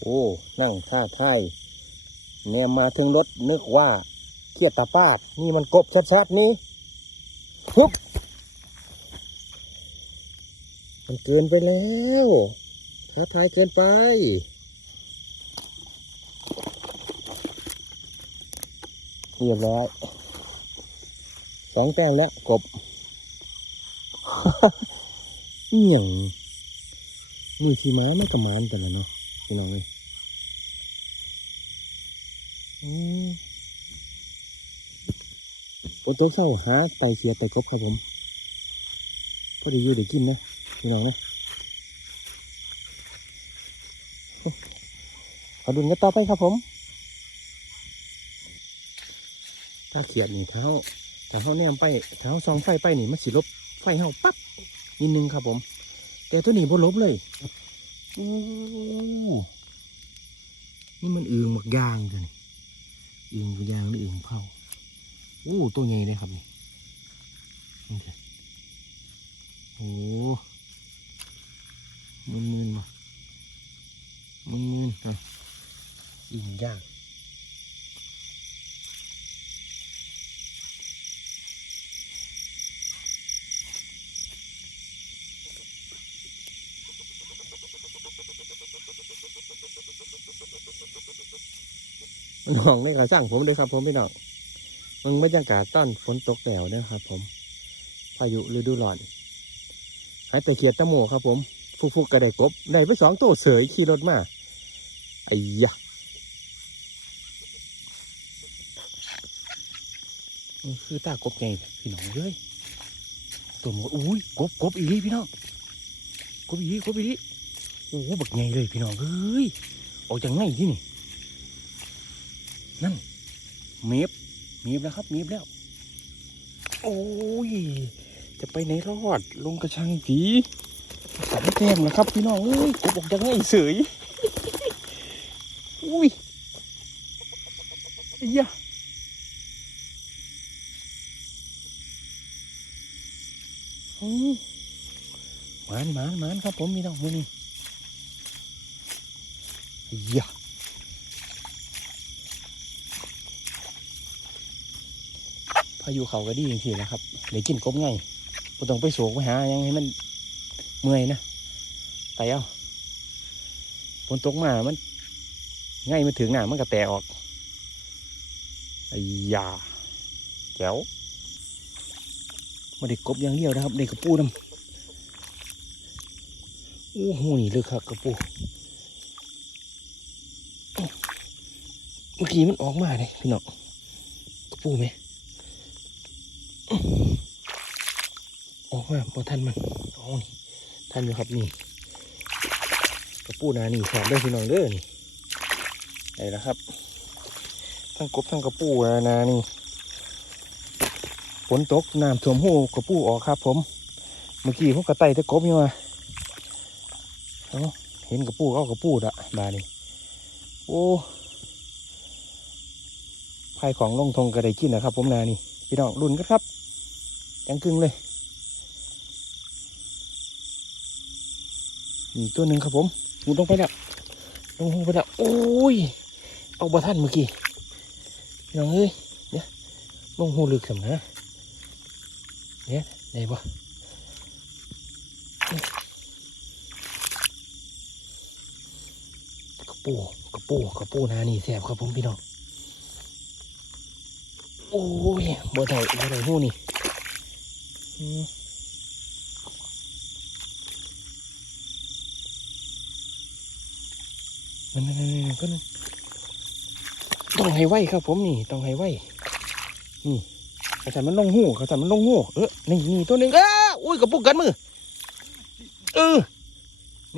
โอ้นั่งท่าท่ายเนี่ยมาถึงรถนึกว่าเครียดตาปาด นี่มันกบชัดๆนี่ฮึบมันเกินไปแล้วท้าทายเกินไป เรียบร้อยสองแต้มแล้วกบเอี่ยงมือขี่ม้าไม่กระมานกันแล้วเนาะ พี่น้องเลยอืมฝนตกเศร้าหาไตเสียไตกบครับผมพอดีอยู่เดี๋ยวกินนะพี่น้องนะขอดุนกันต่อไปครับผม ถ้าเขียดนี่เท้าถ้าเขาแนมไปเท้าซองไฟไปนี่มันสิลบไฟเฮาปั๊บนิดนึงครับผม แต่ตัวนี้บ่ลบเลย โอ้นี่มันอึงหมักยางกันอึงมักยางหรืออึงเผาโอ้ตัวใหญ่เลยครับนี่โอ้มึนมึนๆมามึนมึนๆอะอึงยาง น้องนี่ก็สั่งผมเลยครับ ผมพี่น้องมึงบรรยากาศต้อนฝนตกแล้วนะครับ ผม พายุฤดูร้อนหายแต่เขียดตะโมครับ ผม ฟุกๆกระไดกบได้ไปสองตัวเสยขี่รถมาไอ้ยะคือตากบไงพี่น้องเอ้ยตัวหมดอุ้ยกบกบอีพี่น้องกบอีหลีกบอีโอ้โหบักไงเลยพี่น้องเอ้ยออกจากไงที่นี่ นั่นเมฟเมฟแล้วครับเมฟแล้ว โอ้ย จะไปไหนรอด ลงกระชังสีสามแต้มนะครับพี่น้องเอ้ยกบออกจากไงเสยอุ้ยไอ้ยะอืมหมานหมานหมานครับผมมีน้องมือนี่ไอ้ยะ พายุเขาก็ดีจริงๆนะครับเดี๋ยวกินกบไงบ่ต้องไปโศกไปหายังให้มันเมื่อยนะไปเอาฝนตกมามันไงมันถึงหน้ามันก็แตกออกไอ้ยาแจ๋วมาเด็กกบอย่างเดียวนะครับเด็กกระปูน้ำโอ้โหนี่เลยครับกระปูเมื่อกี้มันออกมาเลยพี่น้องกระปูไหม ออกมาพอท่านมันโอ้นี่ท่านอยู่ครับนี่กระปูนานี่แสบได้พี่น้องเด้อนี่ไอ้ละครับ ทั้งกบทั้งกระปูนานี่ฝนตกน้ำท่วมหูกระปูออกครับ ผม เมื่อกี้พวกกระไต่ตะกบอยู่มาเห็นกระปูก็เอากระปูละมานี่โอ้ภายของลงทงกระไดกินนะครับ ผมนานี่พี่น้องรุ่นกันครับยังกึ่งเลย มีตัวหนึ่งครับผมมุดลงไปแล้วลงไปแล้วโอ้ย เอาบะท่านเมื่อกี้พี่น้องเอ้ยเนี่ยลงหูลึกสำนะเนี่ยไหนบ่กระปูกระปูกระปูนานี่แสบครับผมพี่น้องโอ้ยบ่ได้บ่ได้หูนี่ อืม นั่นก็นั่นต้องให้ไวครับ ผมนี่ต้องให้ไวนี่กระสันมันลงหูกระสันมันลงหูเออนี่นี่ตัวหนึ่งเอออุ้ยกระปุกกันมือเออ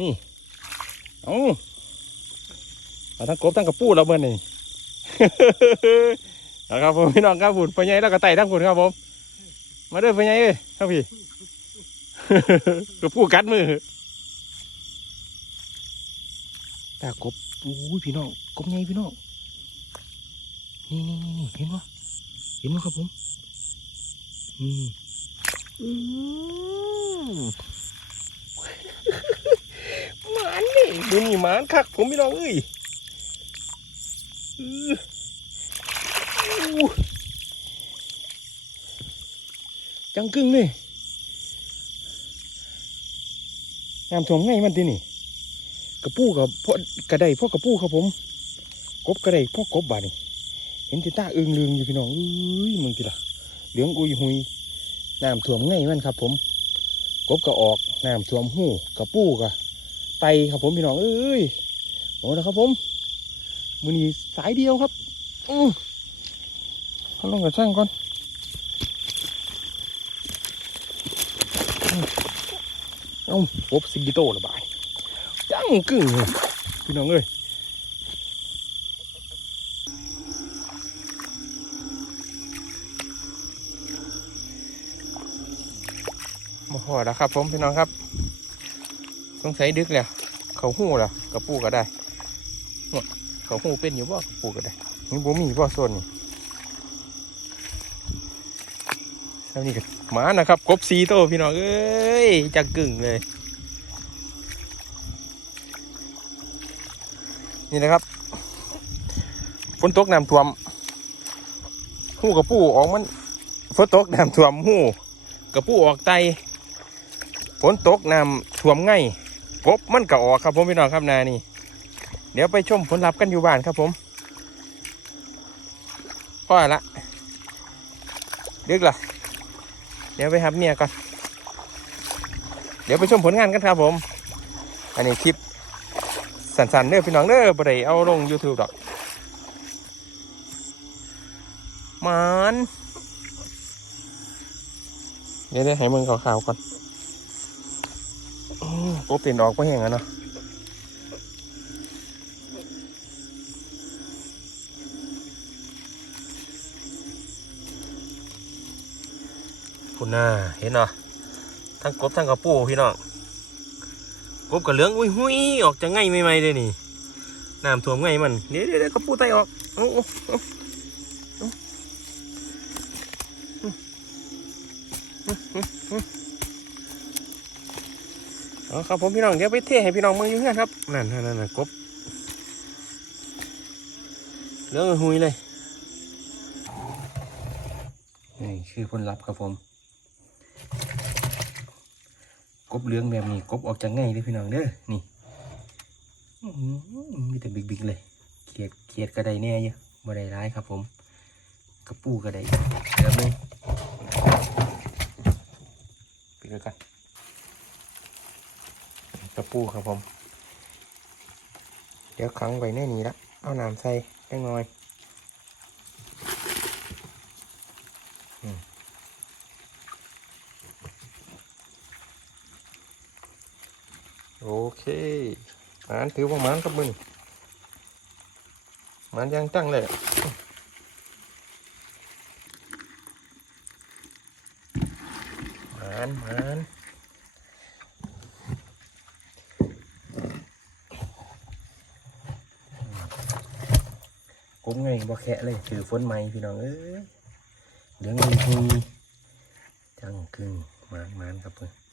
นี่เอาเอาทั้งกบทั้งกระปูเราเบิ่นนี่นะครับผมพี่น้องครับผมไปใหญ่แล้วก็ไต่ทั้งคนครับผม มาด้อไปไงเอ้ยครับพี่ก็พูดกัดมือตากบ โอ้ยพี่น้องกบไงพี่น้องนี่นี่นี่เห็นปะเห็นปะครับผม อืมอืมหมานนี่ดูนี่หมานคักผมพี่น้องเอ้ยอือจังกึ่งเลยน้ำท่วมไงมันที่นี่ กระปูกับพวกกระไดพวกกระปูครับผม กบกระไดพวกกบบานี่เห็นที่ตาอึงลืงอยู่พี่น้องเอ้ยมึงทีละเหลืองอุยหุยน้ำท่วมไงมันครับ ผม กบก็ออกน้ำท่วมหูกระปูก็ไตครับผมพี่น้องเอ้ยโอ้นะครับผมมือนี้สายเดียวครับอือเขาลงกับช่างก่อนเอ้ากบซิกิโตระบาย งกึ่งเลยพี่น้องเอ้ยมาพอแล้วครับผมพี่น้องครับ สงสัยดึกแล้วเขาหู้ล้วกระปูก็ได้เขาหู้เป็นอยู่บ่กระปูก็ได้นี่บ่มีบ่โซนนี่เท่านี้ก็หมานะครับกบสีโตพี่น้องเอ้ยจังกึ่งเลย นี่นะครับฝนตกน้ำท่วมหูกระปูออกมันฝนตกน้ำท่วมหูกระปูออกไตฝนตกน้ำท่วมไงกบมันก็ออกครับผมพี่น้องครับนานี่เดี๋ยวไปชมผลลัพธ์กันอยู่บ้านครับผมพ่อละดึกละเดี๋ยวไปหับเมียก่อน เดี๋ยวไปชมผลงานกันครับผม อันนี้คลิป สันๆเด้อพี่น้องเด้อบ่ได้เอาลง YouTube ดอกมานเดี๋ยวได้ให้มึงขาวๆก่อนโอ้เปลี่ยนออกไปแห้งอะเนาะคุณน่าเห็นเนาะทั้งกบทั้งกระปูพี่น้อง กบกับเหลืองอุ้ยหุยออกจะง่ายไม่ไม่เลยนี่น้ำท่วมไงมันเดี๋ยวเดี๋ยวกระปูไตออกเอาเอาเอาเอาครับผมพี่น้องเดี๋ยวไปเทให้พี่น้องมึงอยู่เพื่อนครับนั่นนั่นนั่นกบเหลืองหุยเลยนี่คือผลลัพธ์ครับผม กบเหลืองแบบนี้กบออกจากง่ายเลยพี่น้องเด้อนี่มีแต่บิ๊กๆเลยเขียดเขียดกระไดแน่เยอะบ่ได้ร้ายครับ ผมกระปูกระไดเดี๋ยวนี้ปิดไว้กันกระปูครับผม เดี๋ยวขังไว้ในนี้ละเอาน้ำใส่เล็กน้อย โอเคหมานถือว่าหมานกับมึงหมานยังตั้งเลยหมานหมานกุ้งไงบ่แคะเลยถือฝนไหมพี่น้องเอ้ยเหลืองมีทีจังกึ่งหมานหมานครับเพื่อน